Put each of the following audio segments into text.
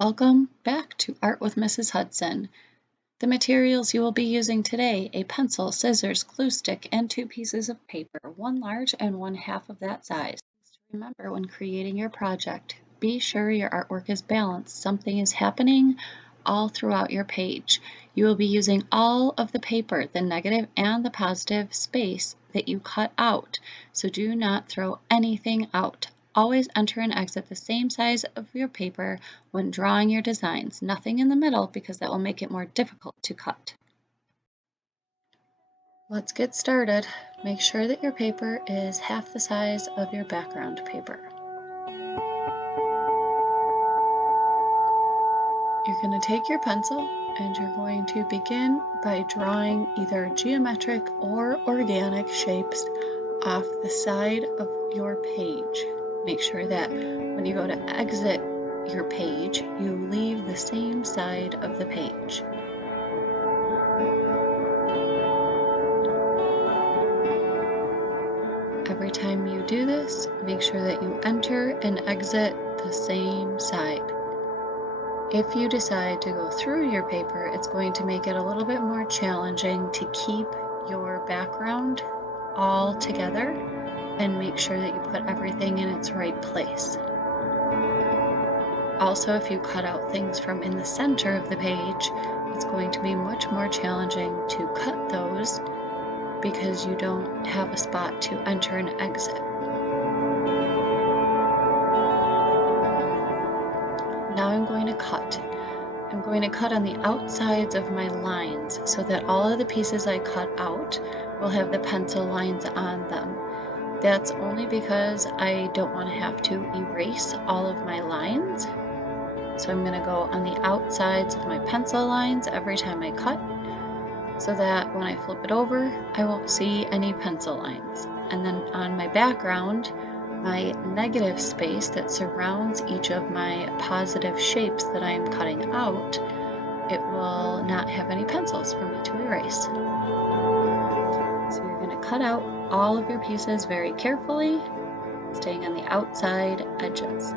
Welcome back to Art with Mrs. Hudson. The materials you will be using today: a pencil, scissors, glue stick, and 2 pieces of paper, one large and one half of that size. Remember, when creating your project, be sure your artwork is balanced. Something is happening all throughout your page. You will be using all of the paper, the negative and the positive space that you cut out, so do not throw anything out. Always enter and exit the same size of your paper when drawing your designs. Nothing in the middle, because that will make it more difficult to cut. Let's get started. Make sure that your paper is half the size of your background paper. You're going to take your pencil and you're going to begin by drawing either geometric or organic shapes off the side of your page. Make sure that when you go to exit your page, you leave the same side of the page. Every time you do this, make sure that you enter and exit the same side. If you decide to go through your paper, it's going to make it a little bit more challenging to keep your background all together and make sure that you put everything in its right place. Also, if you cut out things from in the center of the page, it's going to be much more challenging to cut those because you don't have a spot to enter and exit. Now I'm going to cut. I'm going to cut on the outsides of my lines so that all of the pieces I cut out will have the pencil lines on them. That's only because I don't want to have to erase all of my lines. So I'm going to go on the outsides of my pencil lines every time I cut, so that when I flip it over, I won't see any pencil lines. And then on my background, my negative space that surrounds each of my positive shapes that I am cutting out, it will not have any pencils for me to erase. So you're going to cut out all of your pieces very carefully, staying on the outside edges.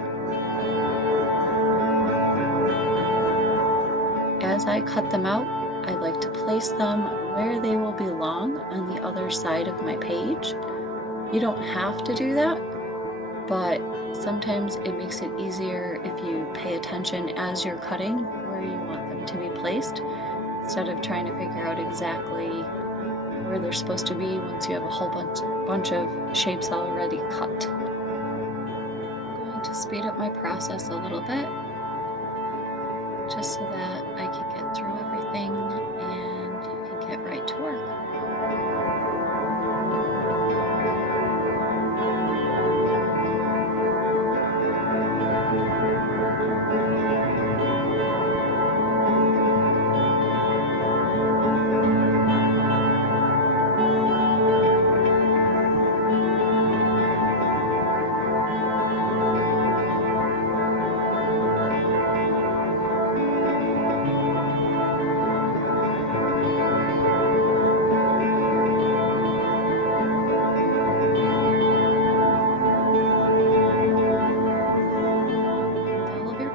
As I cut them out, I like to place them where they will belong on the other side of my page. You don't have to do that, but sometimes it makes it easier if you pay attention as you're cutting where you want them to be placed, instead of trying to figure out exactly where they're supposed to be once you have a whole bunch of shapes already cut. I'm going to speed up my process a little bit, just so that I can get through everything and you can get right to work.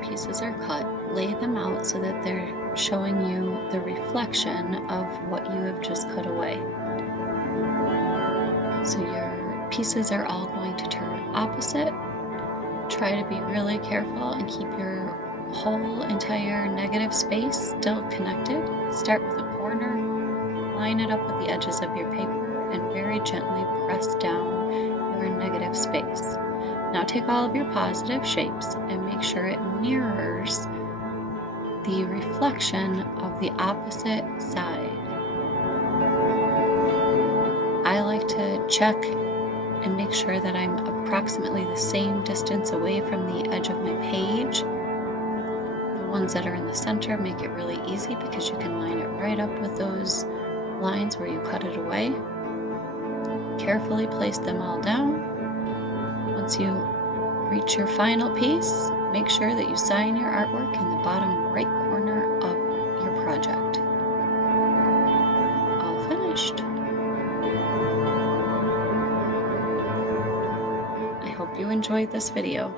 Pieces are cut, lay them out so that they're showing you the reflection of what you have just cut away. So your pieces are all going to turn opposite. Try to be really careful and keep your whole entire negative space still connected. Start with a corner, line it up with the edges of your paper, and very gently press down your negative space. Now take all of your positive shapes and make sure it mirrors the reflection of the opposite side. I like to check and make sure that I'm approximately the same distance away from the edge of my page. The ones that are in the center make it really easy because you can line it right up with those lines where you cut it away. Carefully place them all down. Once you reach your final piece, make sure that you sign your artwork in the bottom right corner of your project. All finished. I hope you enjoyed this video.